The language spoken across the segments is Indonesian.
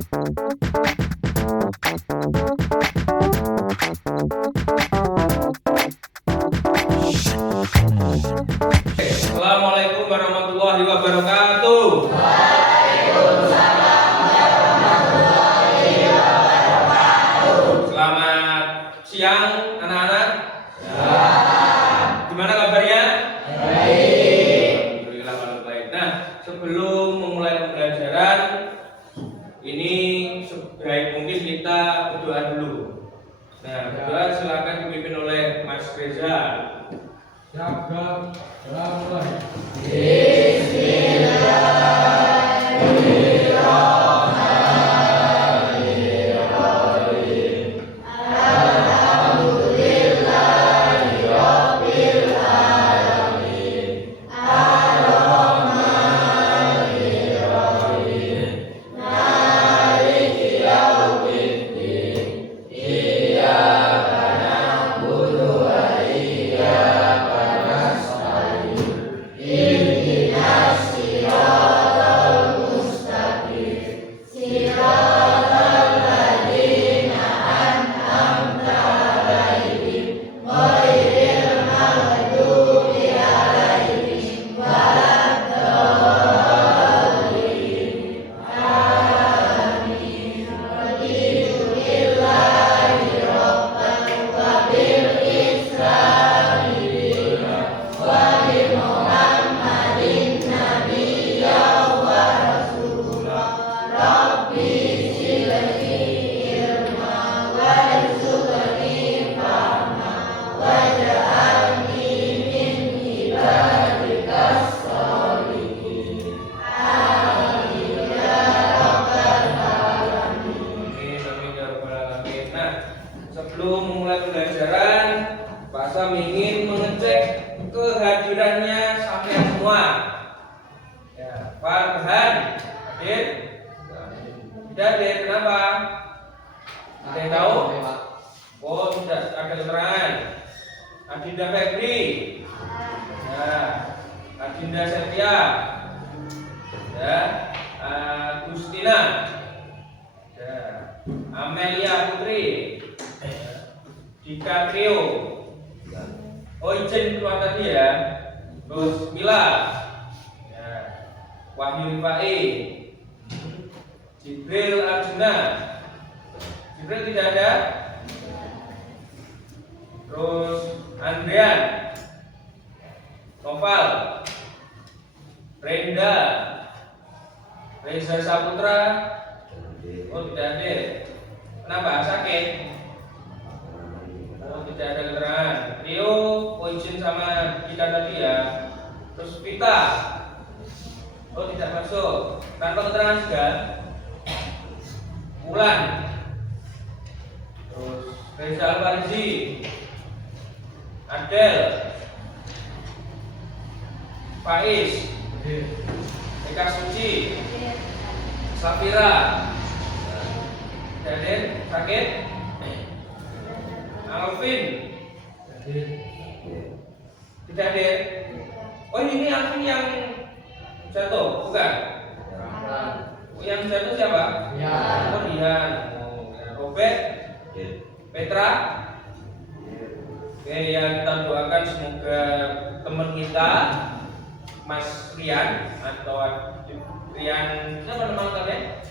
Assalamualaikum warahmatullahi wabarakatuh. Selamat siang anak-anak. Gimana kabarnya? Alhamdulillah kalau baik. Nah, sebelum memulai pembelajaran ini sebaik mungkin kita berdoa dulu. Nah, berdoa silakan dipimpin oleh Mas Reza. Sebelum memulai pembelajaran, Pak Sam ingin mengecek kehadirannya sampai semua. Ya, Pak Rehan, hadir? Tidak hadir, kenapa? Ada yang tahu? Oh, tidak ada keterangan. Adinda Febri, ya, Adinda Setia, ya, Agustina, ya, Amelia Putri, Dika Trio. Oh, izin keluar tadi ya. Terus Mila, ya, Wahyu Rifai, Jibril Arjuna. Jibril tidak ada. Terus Andrian, Noval, Brenda, Reza Saputra. Oh, tidak ada. Kenapa? Sakit? Oh, tidak ada keterangan. Rio, oh izin sama kita tadi ya. Terus Vita, oh tidak masuk. Tanpa keterangan juga. Ulan. Terus Reza Alfarizi, Adel, Faiz, Eka Suci, Safira. Tidak sakit. Alvin tidak ada. Oh, ini Alvin yang jatuh, bukan? Yang jatuh siapa? Oh, Rian. Robert, Petra. Oke, yang kita doakan semoga teman kita Mas Rian atau Rian, siapa nama lengkapnya?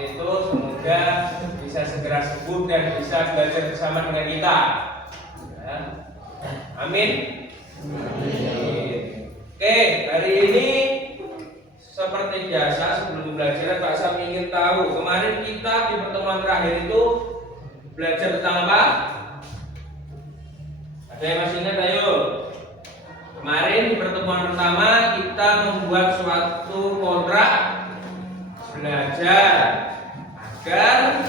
Itu semoga bisa segera sembuh dan bisa belajar bersama dengan kita. Ya. Amin. Oke, hari ini seperti biasa sebelum belajar Pak Sam ingin tahu kemarin kita di pertemuan terakhir itu belajar tentang apa? Ada yang masih ingat? Ayo. Kemarin di pertemuan pertama kita membuat suatu kontrak belajar agar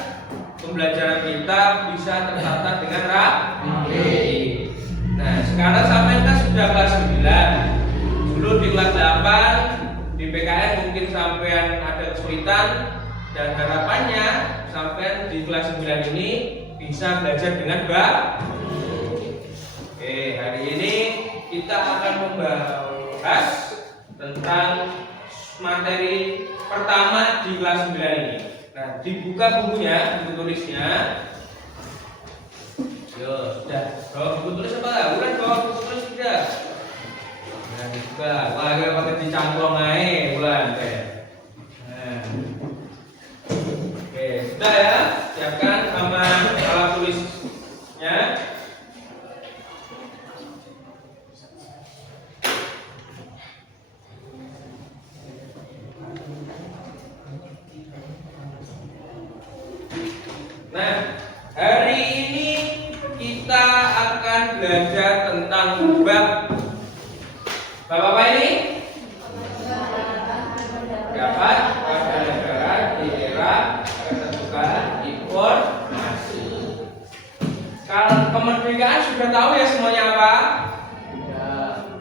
pembelajaran kita bisa tertata dengan rapi. Nah, sekarang sampai kita sudah kelas 9. Dulu di kelas 8 di PKN mungkin sampean ada kesulitan dan harapannya sampean di kelas 9 ini bisa belajar dengan baik. Oke, hari ini kita akan membahas tentang materi pertama di kelas 9 ini. Nah, dibuka bukunya, buku tulisnya. Yo, sudah. Bawa buku tulis apa? Bukan bawa buku tulis sudah. Nah, dibuka. Wah, kita pakai dicangklong aja, bulan teh. Nah. Oke, sudah ya. Siapkan sama alat tulisnya. Nah, hari ini kita akan belajar tentang bab apa ini? Dapat warga negara di era keterbukaan informasi. Kalau kemerdekaan sudah tahu ya semuanya apa?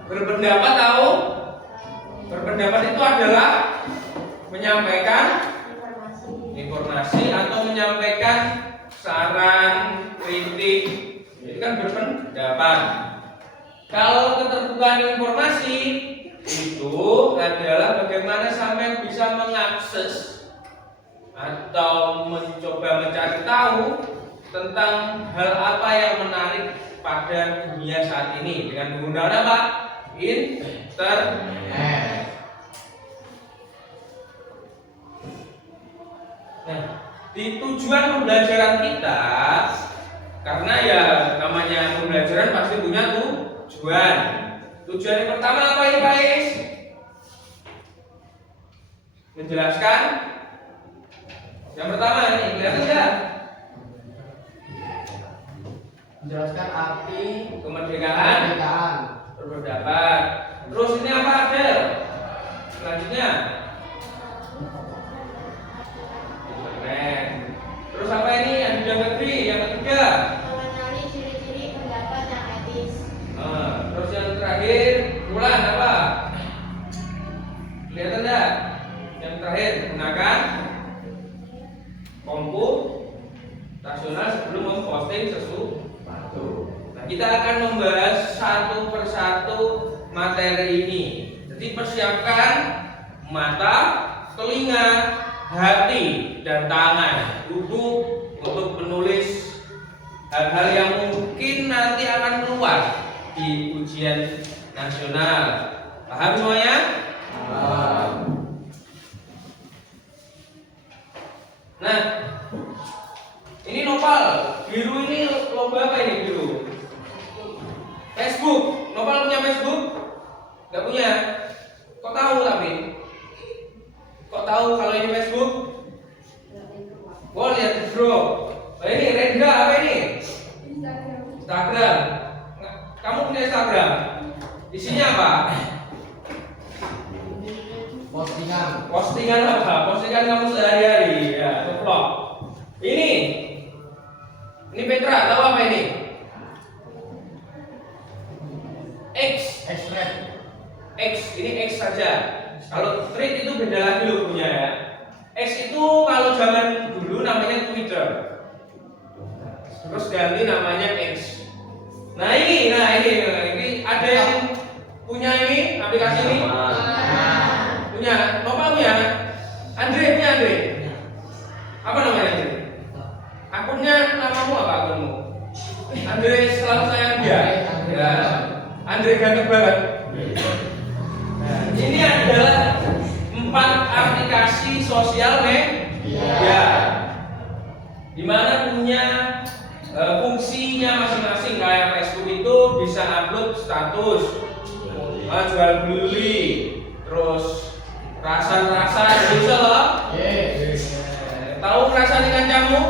Berpendapat tahu? Berpendapat itu adalah menyampaikan informasi atau menyampaikan saran, kritik, itu kan berpendapat. Kalau keterbukaan informasi itu adalah bagaimana sampai bisa mengakses atau mencoba mencari tahu tentang hal apa yang menarik pada dunia saat ini dengan menggunakan apa? Internet. Nah, di tujuan pembelajaran kita, karena ya namanya pembelajaran pasti punya tujuan. Tujuan yang pertama apa ini, Pak Is? Menjelaskan. Yang pertama ini, kelihatan enggak? Menjelaskan arti Kemerdekaan berpendapat. Terus ini apa ada? Selanjutnya. Terus apa ini yang di dalam negeri? Yang ketiga, mengenali ciri-ciri pendapat yang etis. Terus yang terakhir, bulan apa? Kelihatan enggak? Yang terakhir, gunakan komputasional sebelum memposting sesuatu. Nah, kita akan membahas satu persatu materi ini. Jadi persiapkan mata, telinga, hati dan tangan duduk untuk menulis hal-hal yang mungkin nanti akan keluar di ujian nasional. Paham semuanya? Paham. Nah, ini nopal biru ini logo apa ini biru? Facebook. Nopal punya Facebook? Gak punya. Kok tahu tapi? Kok tahu kalau ini Facebook? Oh, lihat di grup. Oh, ini Rendra apa ini? Instagram. Nah, kamu punya Instagram? Isinya apa? postingan. Postingan apa? Postingan kamu sehari-hari ya, vlog. Ini Petra, tahu apa ini? X. X, ini X saja. Kalau thread itu beda lagi logonya ya. X itu kalau zaman dulu namanya Twitter. Terus ganti namanya X. Nah ini ada yang punya ini aplikasi ini? Punya. Nopal punya? Andre punya Andre? Apa namanya Andre? Akunnya namamu apa akunmu? Andre selalu sayang dia. Ya. Andre ganteng banget. Nah, ini adalah 4 aplikasi sosial media, di mana punya fungsinya masing-masing. Kayak Facebook itu bisa upload status, jual beli, terus rasa bisa loh. Tahu rasa dengan kamu?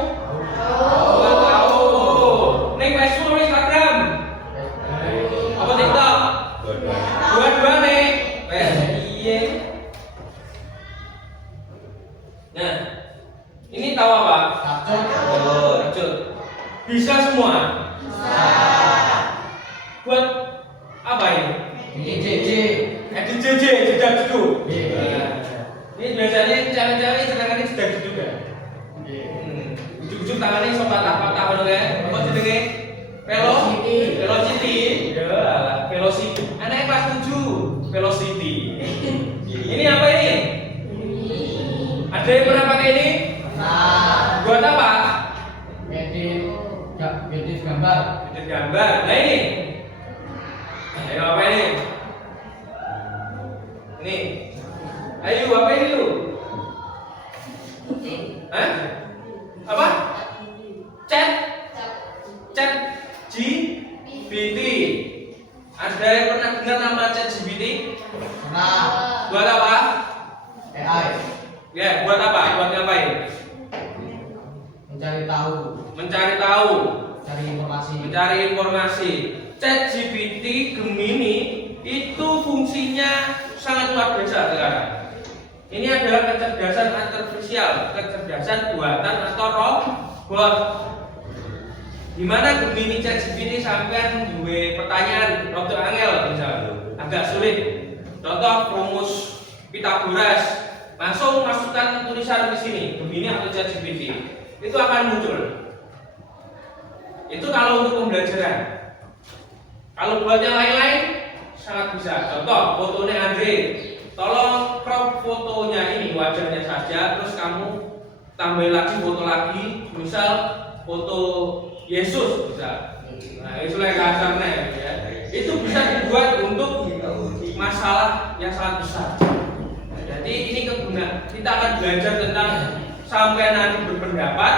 Tahu. Nih Facebook, Instagram, apa TikTok? Dua-dua nih. Iya. Nah, ini tahu apa? Racun. Bisa semua. Buat apa ini? JJ, jedak jeduk. Ini biasanya cewek-cewek sedangkan ini jedak jeduk ya. Ujuk-ujuk tangannya iso patah-patah ngono kae. Apa jenenge? Velocity. Ya, Velocity. Anaknya kelas 7, Velocity. Ini apa ini? Ada yang pernah pakai ini? Nah, Buat apa? edit gambar. Edit gambar. Nah ini. Ayo apa ini? Ini. Ayo apa ini lu? Hah? Apa? Chat GPT. Ada yang pernah dengar nama Chat GPT? Nah, Buat apa? AI Ya, buat apa? Buat ngapain? mencari tahu, Mencari tahu, cari informasi. mencari informasi. Chat GPT Gemini itu fungsinya sangat luar biasa sekarang. Ini adalah kecerdasan artifisial, kecerdasan buatan atau robot. Gimana Gemini Chat GPT sampean duwe pertanyaan Dr. Angel misalnya agak sulit. Contoh rumus Pitagoras, langsung masukkan tulisan di sini Gemini atau Chat GPT itu akan muncul. Itu kalau untuk pembelajaran. Kalau buat yang lain-lain sangat bisa. Contoh fotonya Andre, tolong crop fotonya ini wajahnya saja, terus kamu tambahin lagi foto lagi, misal foto Yesus bisa. Nah itu yang kasarnya ya. Itu bisa dibuat untuk masalah yang sangat besar. Nah, jadi ini kegunaan. Kita akan belajar tentang sampai nanti berpendapat,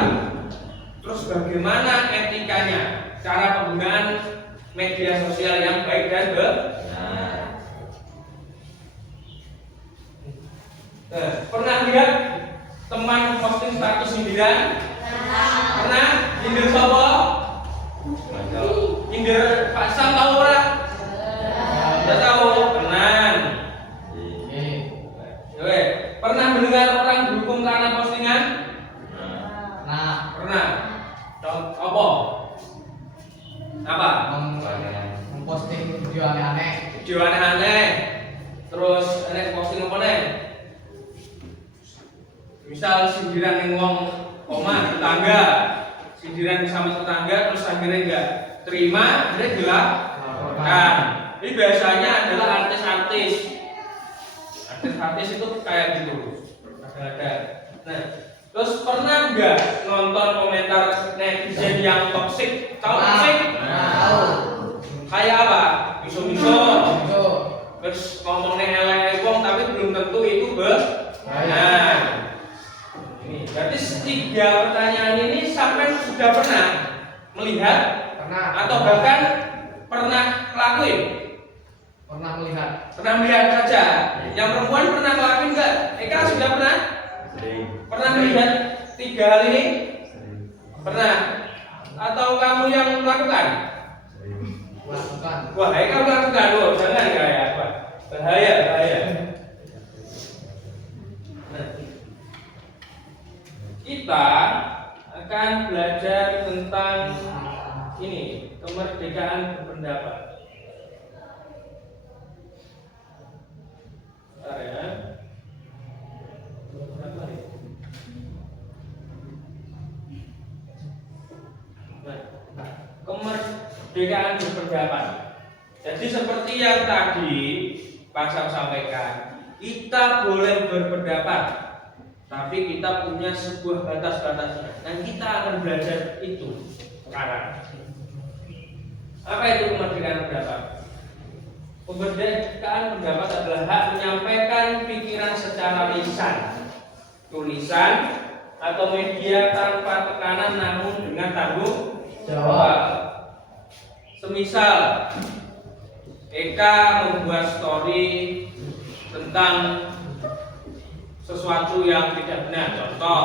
terus bagaimana etikanya, cara penggunaan media sosial yang baik dan benar. Pernah lihat teman posting status sindiran? Pernah? Nyindir sapa? Nyindir Pak Sam tahu ora? Tidak tahu. Tenan. Oke. Pernah mendengar orang dihukum karena postingan? Nah, Pernah. Apa? Apa? memposting video aneh-aneh. Video aneh-aneh. Terus posting apa nih? Misal sindiran yang wong omah tetangga, sindiran sama tetangga, terus akhirnya enggak terima, akhirnya dilaporkan. Ini biasanya adalah artis-artis. Artis-artis itu kayak gitu, ada. Nah, terus pernah enggak nonton komentar netizen yang toksik? Tahu toksik? Tahu. Kayak apa? Miso-miso. Itu. Terus ngomongnya elek wong tapi belum tentu itu benar. Ini berarti tiga pertanyaan ini sampai sudah pernah melihat Pernah. atau bahkan pernah ngelakuin? Pernah melihat. Pernah melihat saja. Yang perempuan pernah ngelakuin enggak? Eka sudah pernah? Pernah melihat tiga hal ini? Pernah? Atau kamu yang melakukan? Lakukan. Wah, Eka melakukan loh, jangan kayak apa? Bahaya, bahaya. Nah, kita akan belajar tentang ini, kemerdekaan berpendapat. Bentar ya. Nah, kemerdekaan berpendapat. Jadi seperti yang tadi Pak Sam sampaikan, kita boleh berpendapat, tapi kita punya sebuah batas-batasnya. Dan kita akan belajar itu sekarang. Apa itu kemerdekaan pendapat? Kemerdekaan pendapat adalah hak menyampaikan pikiran secara lisan, tulisan, atau media tanpa tekanan namun dengan tanggung jawab. Semisal Eka membuat story tentang sesuatu yang tidak benar. Contoh,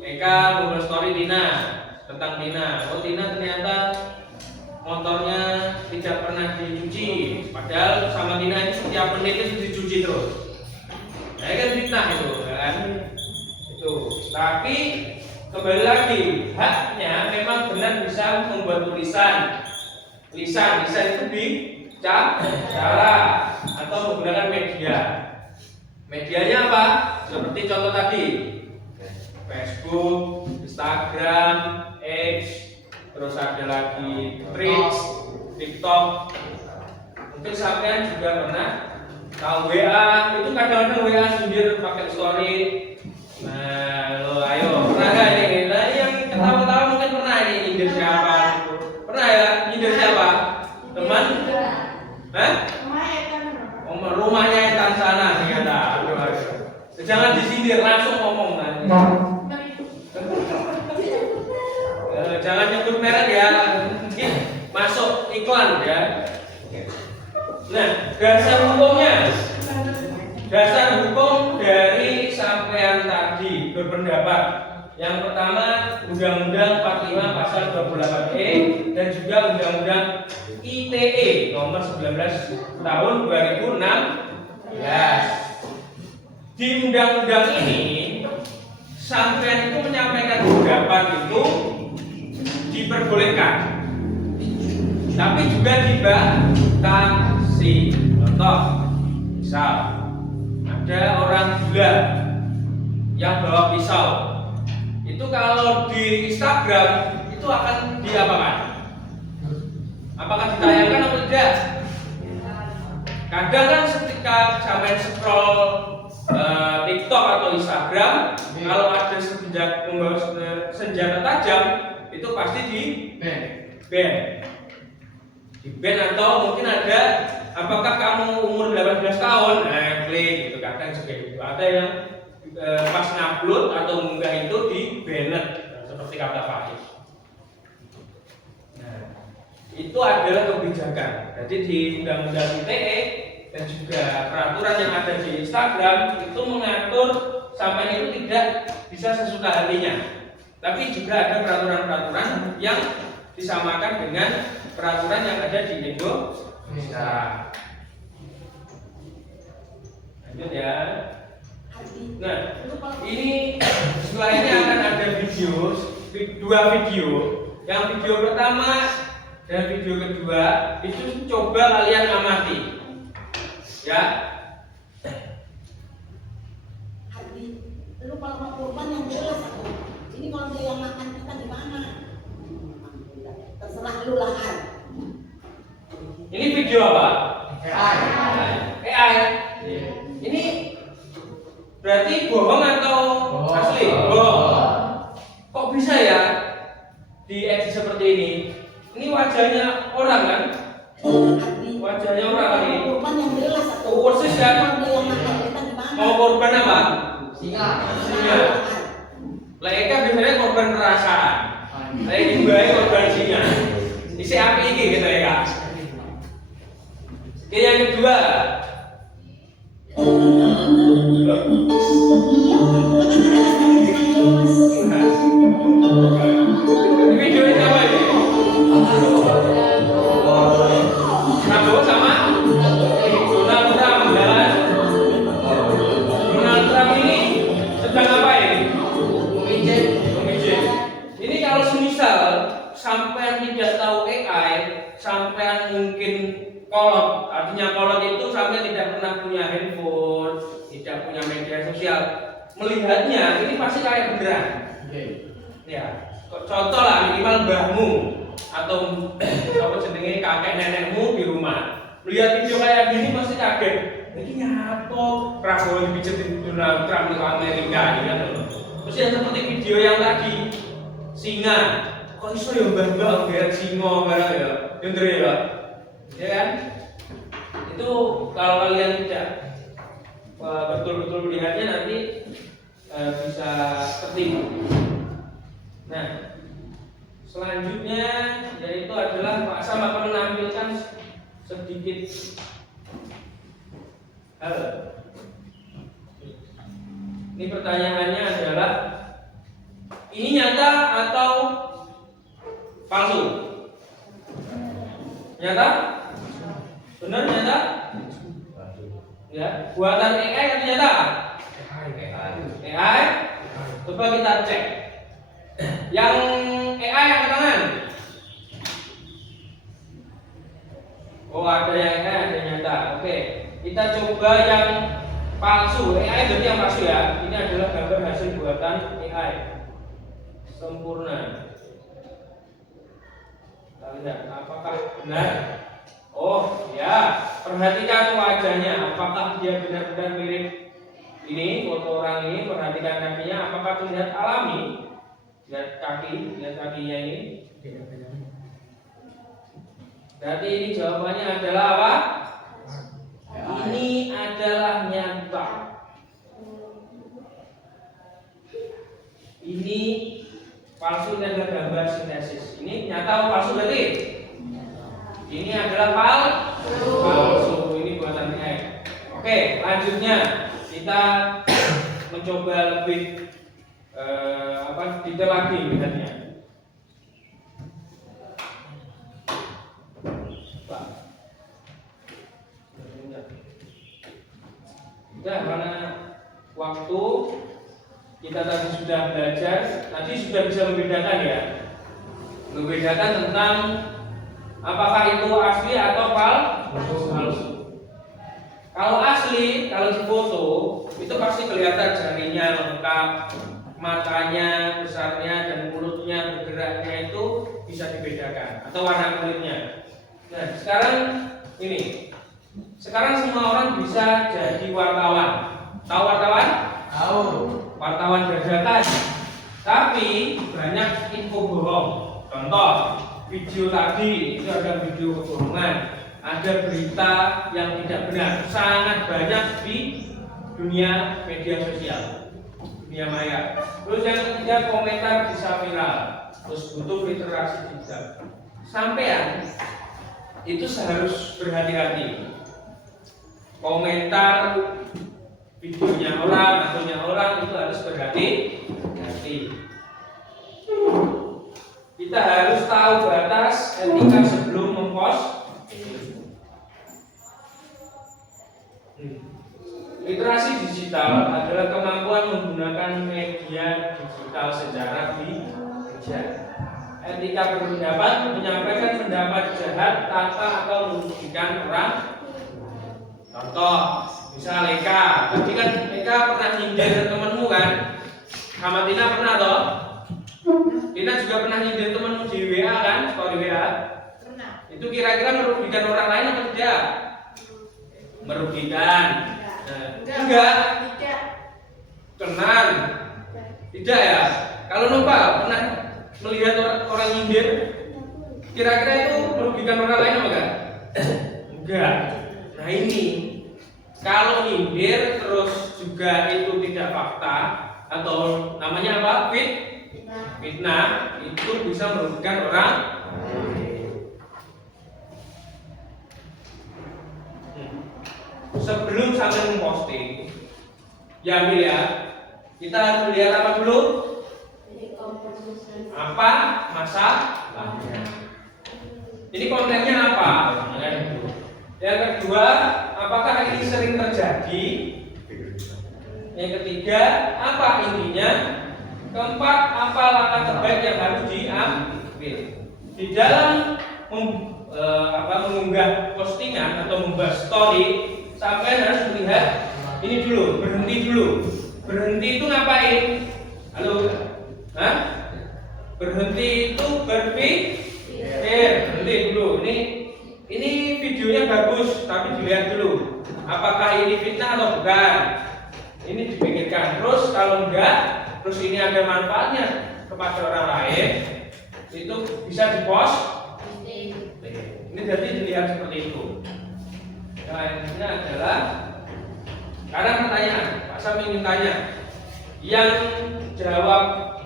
Eka membuat story Tina tentang Tina. Oh, Tina ternyata motornya tidak pernah dicuci, padahal sama Tina itu setiap menit itu dicuci terus. Nah, kan fitnah itu, kan? Itu. Tapi kembali lagi, haknya memang benar bisa membuat tulisan. Lisan itu bicara atau menggunakan media. Medianya apa? Seperti contoh tadi, Facebook, Instagram, X, terus ada lagi Threads, TikTok. Mungkin sampean juga pernah tahu WA, itu kadang-kadang WA sendiri pakai story. Nah, lo ayo, pernah gak ini? Nah, yang ketawa-tawa mungkin pernah ini nyindir siapa? Pernah ya? Nyindir siapa? Teman? Hah? Rumahnya Intan sana ternyata. Aduh, aduh. Jangan disindir, langsung ngomong kan. Jangan nyebut merek ya, mungkin masuk iklan ya. Nah, dasar hukum dari sampean tadi berpendapat. Yang pertama, Undang-Undang 45 Pasal 28E dan juga Undang-Undang ITE nomor 19 tahun 2016. Di undang-undang ini sampean itu menyampaikan pendapat itu diperbolehkan, tapi juga dibatasi. Contoh, misal ada orang gila yang bawa pisau, itu kalau di Instagram itu akan diapakan? Apakah ditayangkan atau tidak? Kadang kan ketika sampai scroll TikTok atau Instagram, kalau ada membawa senjata tajam, itu pasti di ban atau mungkin ada apakah kamu umur 18 tahun, nah klik gitu, kadang juga gitu. Ada yang pas ngupload atau mengunggah itu di banned, seperti kata Fahid. Nah, itu adalah kebijakan. Jadi di Undang-Undang ITE dan juga peraturan yang ada di Instagram itu mengatur sampai itu tidak bisa sesuka hatinya. Tapi juga ada peraturan-peraturan yang disamakan dengan peraturan yang ada di Indonesia. Lanjut ya. Nah, ini setelah ini akan ada dua video. Yang video pertama dan video kedua itu coba kalian amati. Ya. Lu kalau mau kurban yang jelas aku. Ini kalau dia yang makan kita gimana? Terserah lu lah kan. Ini video apa? AI. Ini berarti bohong atau asli? Bohong. Kok bisa ya diedit seperti ini? Ini wajahnya orang kan? Wajahnya orang ini. Kurban yang jelas aku. Persis ya. Kalau dia yang makan kita gimana? Mau korban apa? Singa. Mereka biasanya korban perasaan. Saya juga korban singa. Isi api ini gitu ya kak. Oke, yang kedua. Ini video ini apa ini? Prabowo sama Donald Trump dan Donald Trump ini sedang apa ini? Memijit. Ini kalau semisal sampean tidak tahu AI, sampean mungkin kolot. Artinya kolot itu sampean tidak pernah punya handphone, tidak punya media sosial. Melihatnya ini pasti kayak beneran. Ya, contoh lah minimal mbahmu atau apa jenenge kakek nenekmu di rumah. Melihat video kayak gini pasti kaget. Ini nyapo Prabowo dipijetin Donald Trump di Amerika gitu kan. Terus yang seperti video yang tadi singa, kok iso ya mbah-mbah ngeliat singa barang ya. Bener ya? Ya kan? Itu kalau kalian tidak betul-betul melihatnya nanti bisa tertipu. Nah, selanjutnya yaitu adalah Pak Sam akan menampilkan sedikit hal. Ini pertanyaannya adalah ini nyata atau palsu? Nyata? Benar nyata? Ya, buatan AI kan nyata? AI? Coba kita cek. Yang AI angkat tangan. Oh, ada yang AI, ada yang nyata. Oke, kita coba yang palsu. AI berarti yang palsu ya. Ini adalah gambar hasil buatan AI. Sempurna. Kita lihat apakah benar. Oh, ya. Perhatikan wajahnya. Apakah dia benar-benar mirip Ini foto orang ini, perhatikan kakinya apakah terlihat alami? Lihat kakinya ini. Berarti ini jawabannya adalah apa? Ini adalah nyata. Ini palsu dan gambar sintesis. Ini nyata atau palsu berarti? Ini adalah palsu. Ini buatan AI. Oke, lanjutnya kita mencoba lebih detail lagi lihatnya. Sudah, karena waktu kita tadi sudah belajar, tadi sudah bisa membedakan ya, membedakan tentang apakah itu asli atau palsu. Kalau asli, kalau difoto itu pasti kelihatan jarinya lengkap, matanya, besarnya dan mulutnya bergeraknya itu bisa dibedakan, atau warna kulitnya. Nah, sekarang semua orang bisa jadi wartawan. Tahu wartawan? Tahu. Wartawan dadakan. Tapi banyak info bohong. Contoh, video tadi itu ada video kebohongan. Ada berita yang tidak benar, sangat banyak di dunia media sosial, dunia maya. Terus yang ketiga, komentar bisa viral, terus butuh literasi juga. Sampean itu harus berhati-hati. Komentar videonya orang itu harus berhati-hati. Kita harus tahu batas etika sebelum mempost. Literasi digital adalah kemampuan menggunakan media digital secara bijak. Etika berpendapat menyampaikan pendapat jahat tanpa atau merugikan orang. Contoh, misal Eka, tadi kan Eka pernah nyindir temenmu kan? Sama Tina pernah toh? Tina juga pernah nyindir temenmu di WA kan? Story WA. Pernah. Itu kira-kira merugikan orang lain atau tidak? Merugikan. Enggak. Tenang. Tidak ya. Kalau Nopal pernah melihat orang nyindir, kira-kira itu merugikan orang lain apa enggak? Enggak. Nah ini, kalau nyindir terus juga itu tidak fakta atau namanya apa? Fitnah, itu bisa merugikan orang. Sebelum sampai memposting, ya ambil ya, kita harus melihat apa dulu? Apa masalahnya? Ini kontennya apa? Yang kedua, apakah ini sering terjadi? Yang ketiga, apa intinya? Keempat, apa langkah terbaik yang harus diambil? Di dalam mengunggah postingan atau membuat story, sampai harus melihat ini dulu, berhenti dulu. Berhenti itu ngapain? Halo? Hah? Berhenti itu berpikir. Berhenti dulu. Ini videonya bagus, tapi dilihat dulu. Apakah ini fitnah atau bukan? Ini dipikirkan. Terus kalau enggak, terus ini ada manfaatnya kepada orang lain, itu bisa dipost. Ini jadi dilihat seperti itu. Selanjutnya adalah sekarang pertanyaan, Pak Sam ingin tanya, yang jawab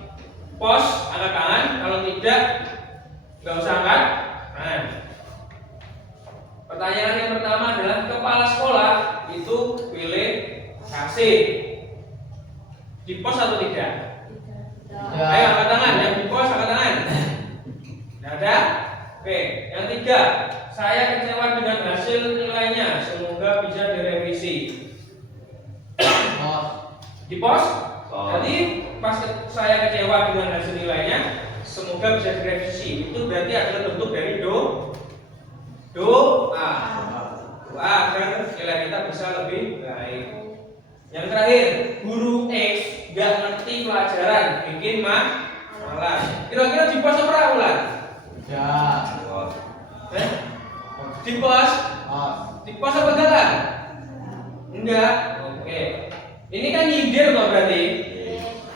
post angkat tangan, kalau tidak nggak usah angkat tangan. Pertanyaan yang pertama adalah kepala sekolah itu pilih kasih di post atau tidak? Ayo angkat tangan, yang di post angkat tangan. Tidak ada? Oke, yang tiga, saya kecewa dengan hasil nilainya, semoga bisa direvisi. Di post? Jadi pas saya kecewa dengan hasil nilainya, semoga bisa direvisi. Itu berarti adalah bentuk dari doa agar nilai kita bisa lebih baik. Yang terakhir, guru X nggak ngerti pelajaran, bikin malah. Kira-kira di post apa ulang? Ya. Di post? Di post apa enggak? Enggak. Oke. Ini kan nyindir kok berarti.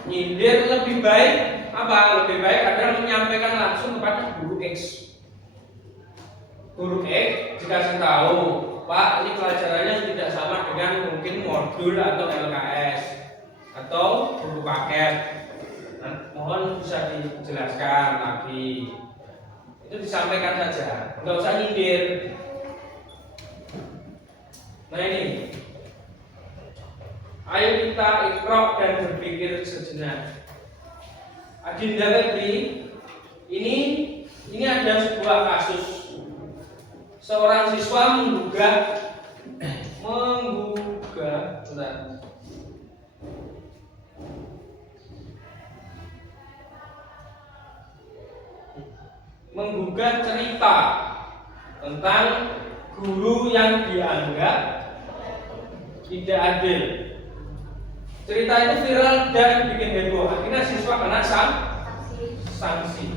Nyindir lebih baik apa? Lebih baik adalah menyampaikan langsung kepada guru X. Guru X dikasih tahu, Pak, ini pelajarannya tidak sama dengan mungkin modul atau LKS atau buku paket. Nah, mohon bisa dijelaskan lagi. Itu disampaikan saja, nggak usah nyindir. Nah ini, ayo kita ikhra dan berpikir sejenak. Adinda Febri, ini ada sebuah kasus. Seorang siswa menggugah, cerita tentang guru yang dianggap tidak adil. Cerita itu viral dan bikin heboh. Akhirnya siswa kena sanksi.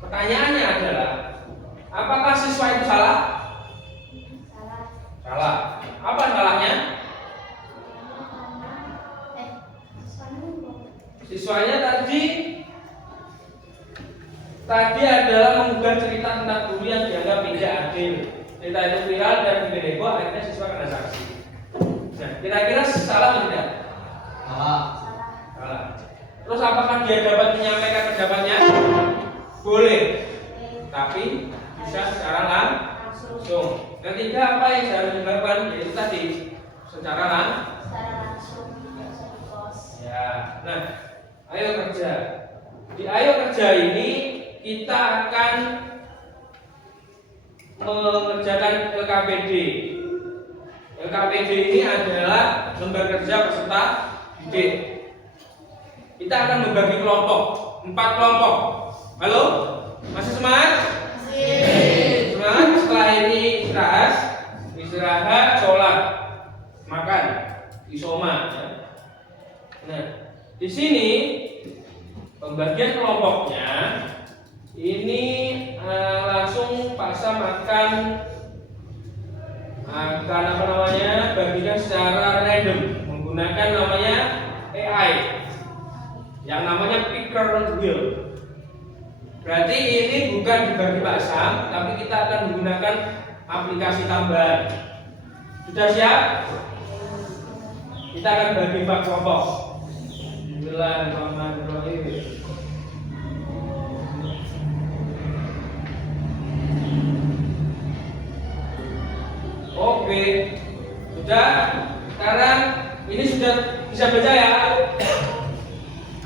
Pertanyaannya adalah, apakah siswa itu salah? Salah. Apa salahnya? Siswanya tadi adalah menggugah cerita tentang guru yang dianggap tidak adil. Cerita itu viral dan bikin heboh, akhirnya siswa kena sanksi. Nah, kira-kira salah atau tidak? Salah. Terus apakah dia dapat menyampaikan pendapatnya? Boleh. Tapi bisa secara langsung. Ketiga, apa yang harus dilakukan? Yaitu tadi secara langsung. Ya. Nah, ayo kerja. Di ayo kerja ini kita akan mengerjakan LKPD. LKPD ini adalah lembaga kerja peserta didik. Kita akan membagi kelompok, 4 kelompok. Halo? Masih semangat? Semangat. Setelah ini istirahat, sholat, makan, isoma. Nah, di sini pembagian kelompoknya ini langsung Pak Sam akan bagikan secara random menggunakan namanya AI yang namanya picker wheel. Berarti ini bukan dibagi Pak Sam, tapi kita akan menggunakan aplikasi tambahan. Sudah siap? Kita akan bagi 4 kelompok. Bismillahirrahmanirrahim. Oke, sudah. Sekarang ini sudah bisa baca ya.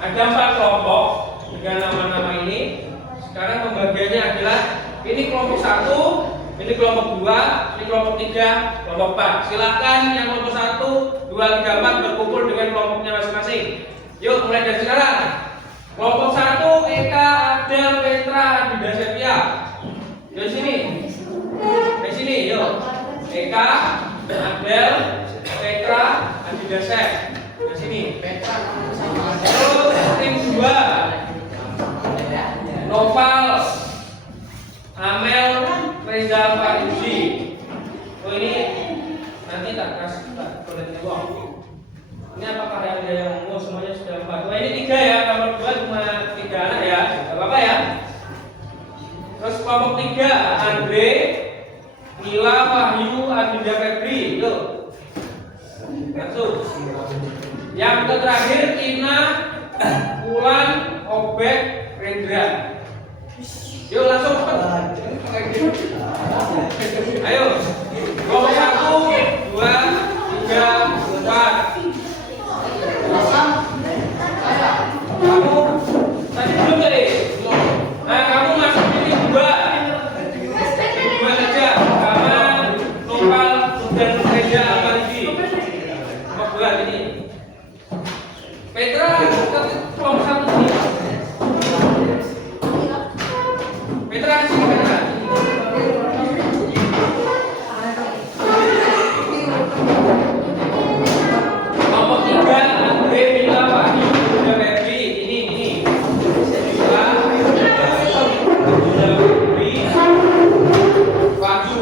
Ada 4 kelompok dengan nama-nama ini. Sekarang pembagiannya adalah ini kelompok 1, ini kelompok 2, ini kelompok 3, kelompok 4. Silakan yang kelompok 1, 2, 3, 4 berkumpul dengan kelompoknya masing-masing. Yuk, mulai dari sekarang. Kelompok 1, Eka, Adel, Petra, Adinda Sepia. Di sini. Di sini, yuk. Eka, Adel, Petra, Adinda Sep. Di sini. Petra sama Adel. Terus tim 2. Noval, Amel, Reza, Farizi. Oh ini nanti tak kasih boleh uang. Ini apakah ada yang mau semuanya sudah 4? Wah ini 3 ya, kalau 2 cuma 3 anak ya, gak apa-apa ya. Terus kelompok 3 Andre, Mila, Wahyu, Adinda Febri. Yuk langsung. Yang terakhir Tina, Ulan, Obek, Rendra. Yuk langsung cepat. Ayo. Kelompok 1, 2, 3, 4. Kamu tadi belum tadi? Nah kamu masuk ini 2. 2 saja. Sama Nopal dan Reza Aparigi. Kelompok 2 ini. Petra kelompok 1 ini. Petra di sini Petra. Kelompok 3 Andre, Mila, Wahyu, Adinda Febri. Ini. Mila, Adinda Febri, Wahyu.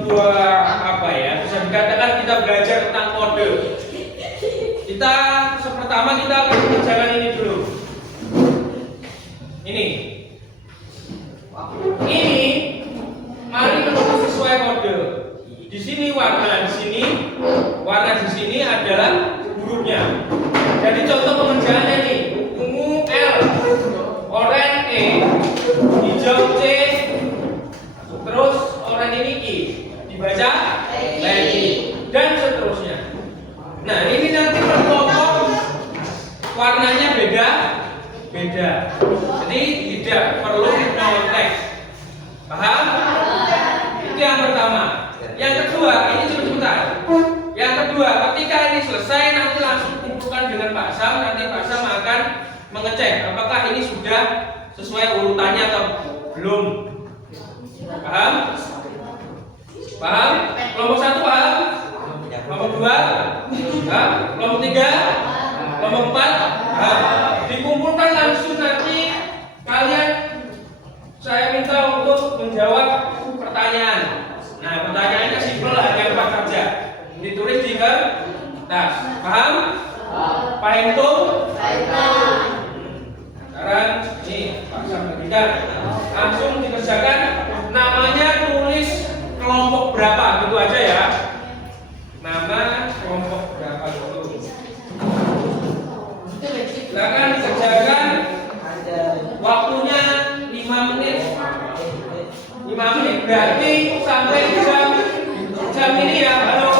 sebuah apa ya? Bisa dikatakan kita belajar tentang kode. Kita pertama kita akan mengerjakan ini dulu. Ini, mari menulis sesuai kode. Di sini warna, di sini adalah hurufnya. Jadi contoh pengerjaannya nih, ungu L, oranye E, hijau C, terus oranye ini I, dibaca lagi dan seterusnya. Nah ini nanti per kelompok warnanya beda. Jadi tidak perlu teks. Paham? Itu yang pertama. Yang kedua, ini cepat-cepatan. Yang kedua, ketika ini selesai nanti langsung kumpulkan dengan Pak Sam. Nanti Pak Sam akan mengecek apakah ini sudah sesuai urutannya atau belum. Paham? Paham? Kelompok 1 paham? Kelompok 2? Paham? Kelompok 3? Kelompok 4? Paham? Dikumpulkan langsung nanti kalian saya minta untuk menjawab pertanyaan. Nah, pertanyaannya simpel, hanya 4 saja. Ditulis di kertas. Paham? Paham itu? Sekarang ini Pak Sam bagikan. Langsung dikerjakan. Namanya tulis kelompok berapa, gitu aja ya. Nama kelompok berapa itu. Silakan dikerjakan. Waktunya 5 menit. 5 menit berarti sampai jam ini ya. Halo.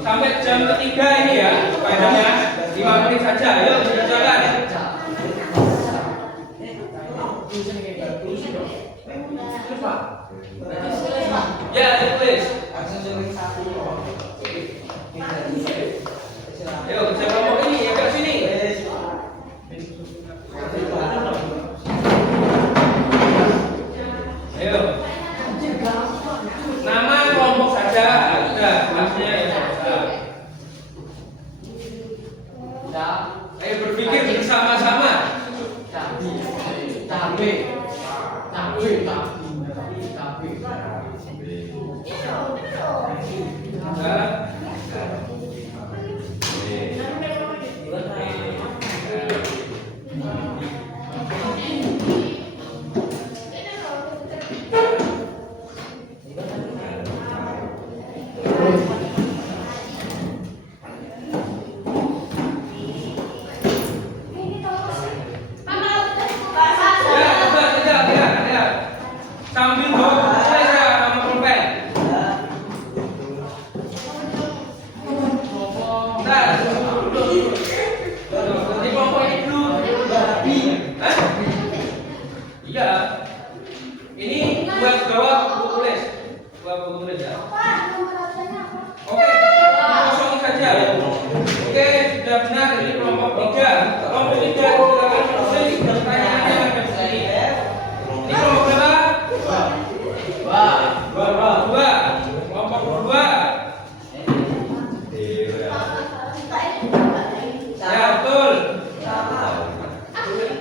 Sampai jam ketiga ini ya. Padahal 5 menit saja. Ayo dikerjakan. Ya, ditulis. Ayo, kerja kelompok ini ya ke sini. Ayo. Nama kelompok saja. Sudah, kelasnya ya. Ayo berpikir bersama-sama. Sambil bawa buku saja sama pulpen. Nah, di kelompok ini dulu. Hah? Iya. Ini buat bawa buku tulis. Bawa buku tulis ya. Oke, kosongin saja. Oke, sudah benar. Ini kelompok 3. Kelompok 3 silakan menulis pertanyaannya ada di sini. Ini kelompok berapa? Dua. Kelompok 2. Ya, betul.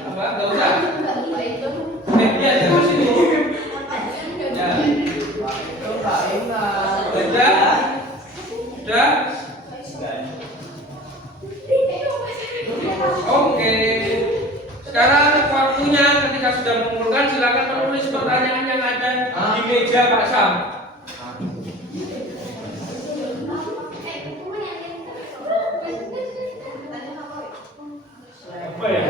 Apa? Enggak usah. Dia ada di sini. Ya. Sudah? Oke. Sekarang waktunya ketika sudah mengumpulkan silakan menulis pertanyaan yang ada di meja Pak Sam. Apa ya?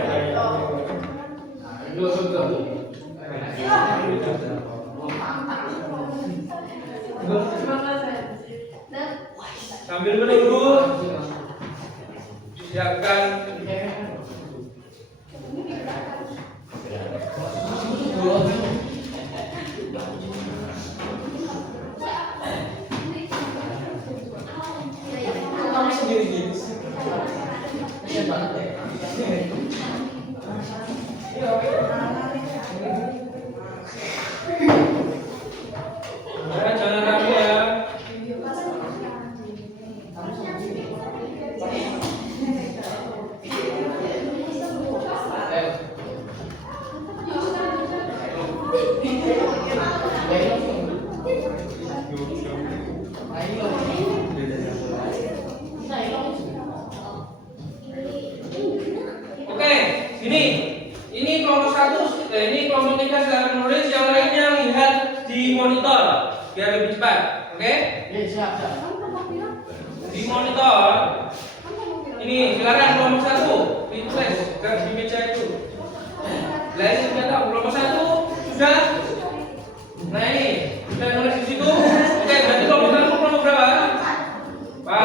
Sambil menunggu siapkan jangan ragu ya. Thank you. Siap. Di monitor. Ini silakan kelompok 1 ditulis di meja itu. Nah ini sudah tahu kelompok 1 sudah. Nah ini sudah nulis di situ. Oke, berarti kelompok 1 kelompok berapa? Pak.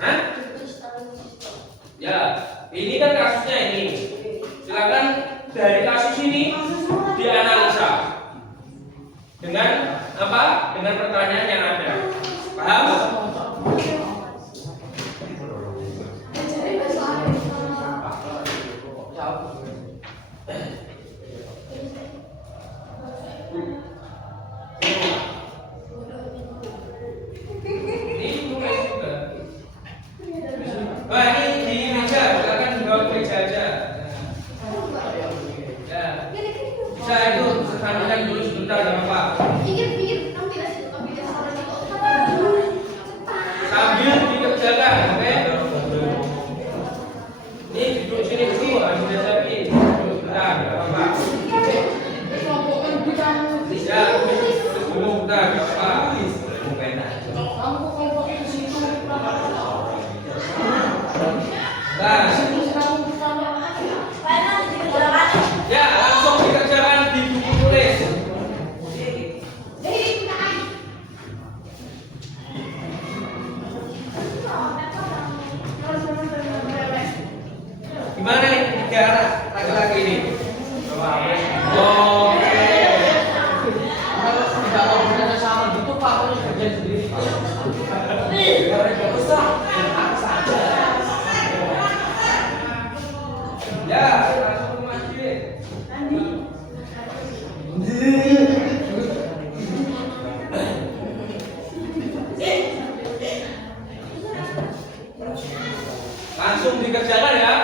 Hah? Ya, ini kan kasusnya ini. Silakan dari kasus ini dianalisa dengan apa? Dengan pertanyaan yang ada. Paham? Ini tulis juga. Wah, ini di meja, silakan dibawa ke meja aja. Ya. Bisa itu sambilkan dulu sebentar, enggak apa-apa. Sambil dikerjakan, oke? Ini duduk sini dulu, ambil sapi. Duduk sebentar, enggak apa-apa. Ya, duduk dulu sebentar, enggak apa-apa. Nah, ya langsung dikerjakan di buku tulis. Gimana ini tiga anak laki-laki ini? Oh, Kalau tidak mau bekerja sama gitu Pak, harus kerja sendiri. ya langsung ke masjid. Langsung dikerjakan ya.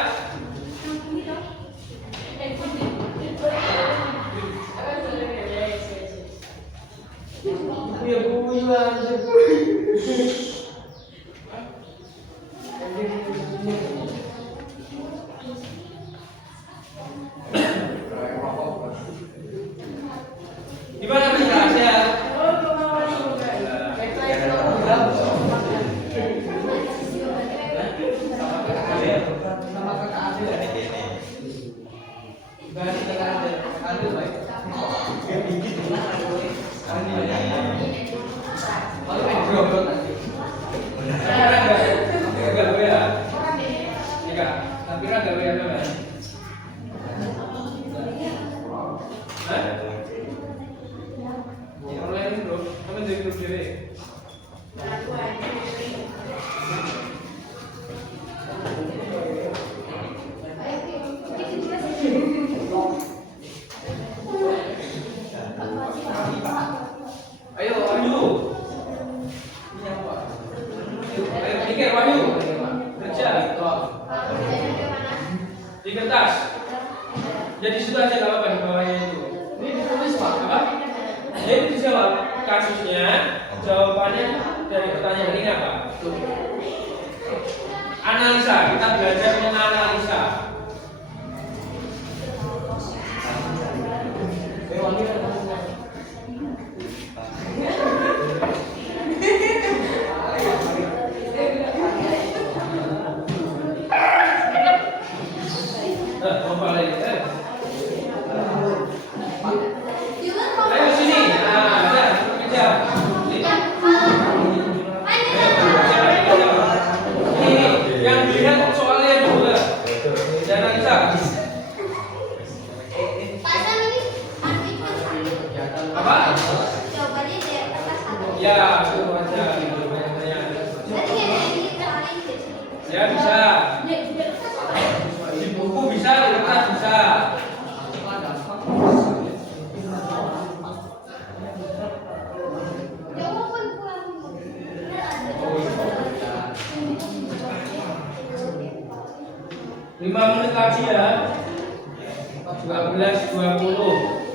Gimana penjelasannya? Ayo, Wahyu. Ayo, pikir Wahyu. Kerja. Di kertas. Jadi situ aja nggak apa-apa di bawahnya itu. Ini ditulis Pak. Apa? Jadi dijawab kasusnya, jawabannya dari pertanyaan ini apa? Analisa. Kita belajar menganalisa. Apa lagi? Ayo sini. Nah, ada meja. Ini yang dilihat soalnya juga. Jangan analisa. Apa? Ya, itu aja. Ya bisa. Di buku bisa, di kertas bisa. Lima menit lagi ya. 12.20.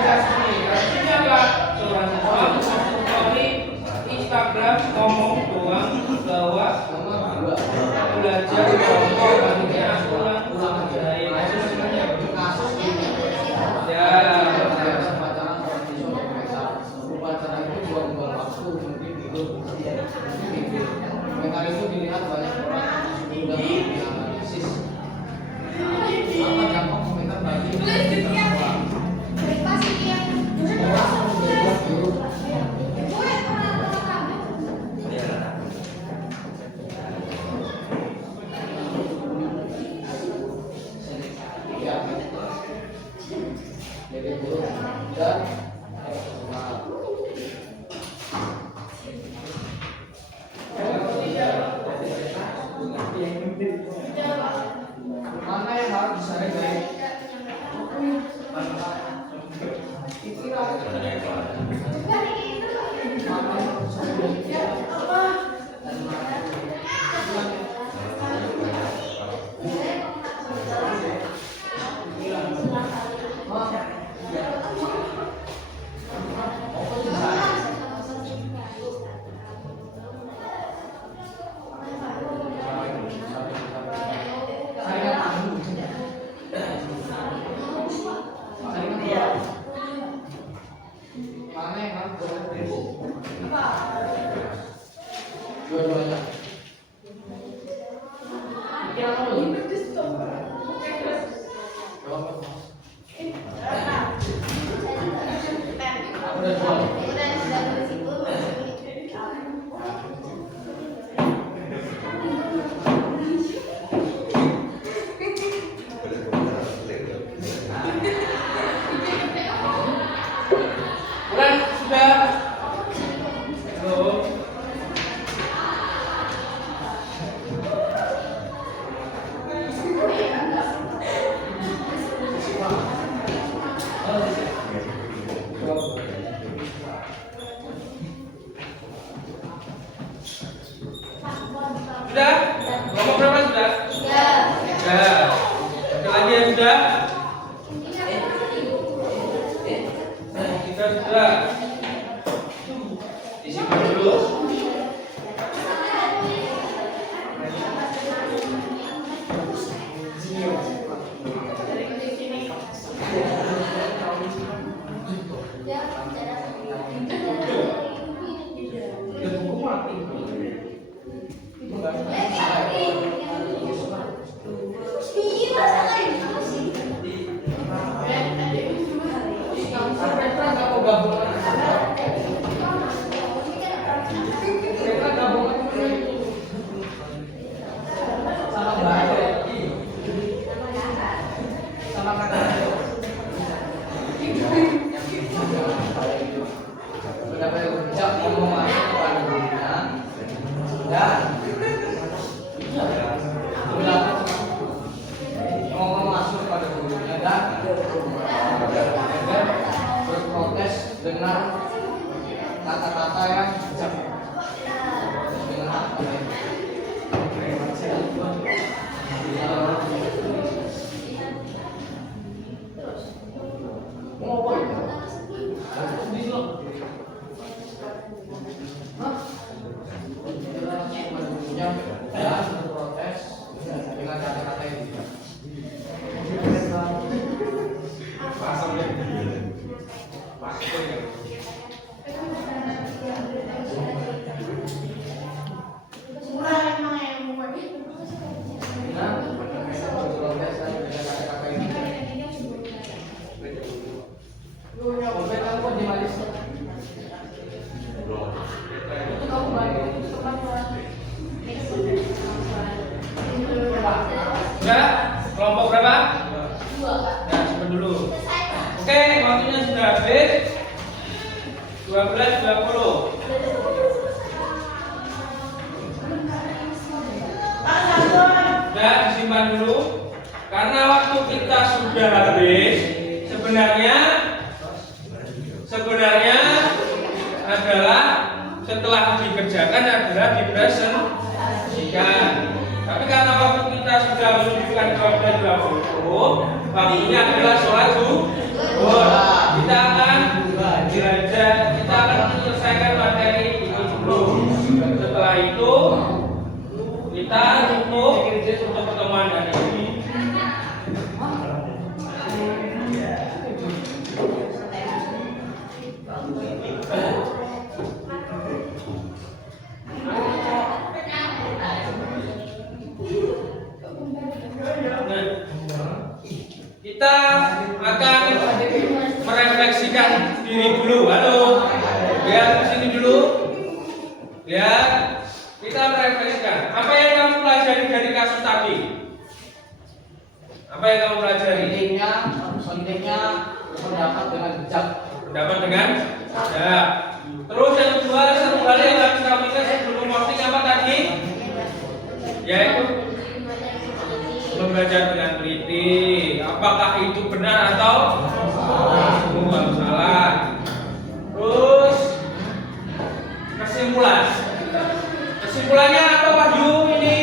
kasus ini apa? Seorang siswa mencari Instagram ngomong doang bahwa belajar kelompok akhirnya asuran jahit. Itu sebenarnya ya. Upacara itu buang-buang waktu, mungkin tidur. Mereka itu dilihat banyak orang sudah menganalisis. Apa dampak komentar bagi orang? Orang membuat buruk. Jadi buruk dan mana yang harus disadari? Mana yang harus disadari? Dua-duanya. Yang mana? Udah dua. Bulan sudah. Belum. Sudah? Kelompok berapa sudah? Sudah. Ada lagi yang sudah? Kita sudah. Disimpan dulu. Berprotes dengan kata-kata yang bijak. Dengan apa ya? Mau apa itu? Hah? Ya, berprotes dengan kata-kata yang bijak. Sudah? Kelompok berapa? Nah, simpan dulu. Oke, waktunya sudah habis. 12.20. Sudah disimpan dulu. Karena waktu kita sudah habis, sebenarnya adalah setelah dikerjakan adalah dipresentasikan. Tapi karena waktu kita sudah menunjukkan 12.20, waktunya adalah sholat zuhur. Kita refleksikan diri dulu. Halo, lihat ke sini dulu. Lihat, kita merefleksikan. Apa yang kamu pelajari dari kasus tadi? Apa yang kamu pelajari? Pentingnya pendapat dengan bijak. Pendapat dengan ya. Terus yang kedua, satu hal yang harus kamu ingat sebelum posting apa tadi? Yaitu belajar dengan teliti. Apakah itu benar atau bukan salah? Terus kesimpulan. Kesimpulannya apa Wahyu ini?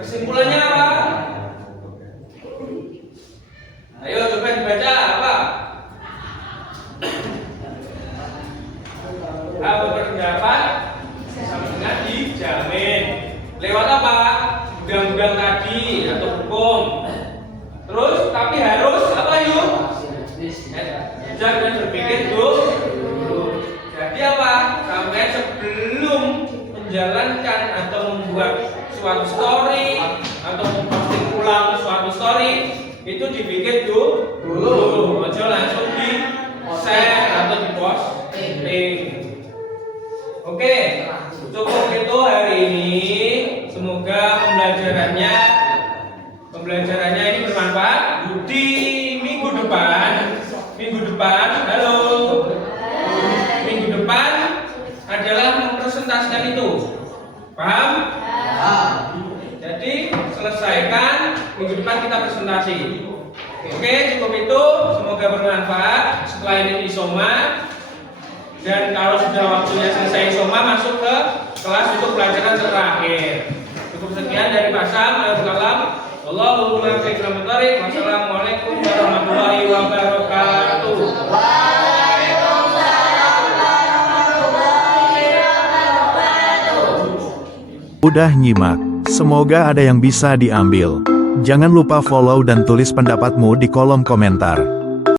Kesimpulannya apa? Ayo coba dibaca apa? Aku berpendapat sama dengan dijamin. Lewat apa? Undang-undang tadi atau hukum. Terus tapi harus apa yuk? Bijak dan berpikir dulu. Jadi apa? Sampai sebelum menjalankan atau membuat suatu story atau memposting ulang suatu story itu dipikir dulu. Ojo langsung di share atau di posting. Oke, cukup itu hari ini. Semoga pembelajarannya ini bermanfaat. Di minggu depan, halo. Minggu depan adalah mempresentasikan itu. Paham? Jadi selesaikan, minggu depan kita presentasi. Oke, cukup itu. Semoga bermanfaat. Setelah ini isoma. Dan kalau sudah waktunya selesai isoma, masuk ke kelas untuk pelajaran terakhir. Cukup sekian dari Pak Sam. Wallahul muwaffiq. Wassalamualaikum warahmatullahi wabarakatuh. Udah nyimak, semoga ada yang bisa diambil. Jangan lupa follow dan tulis pendapatmu di kolom komentar.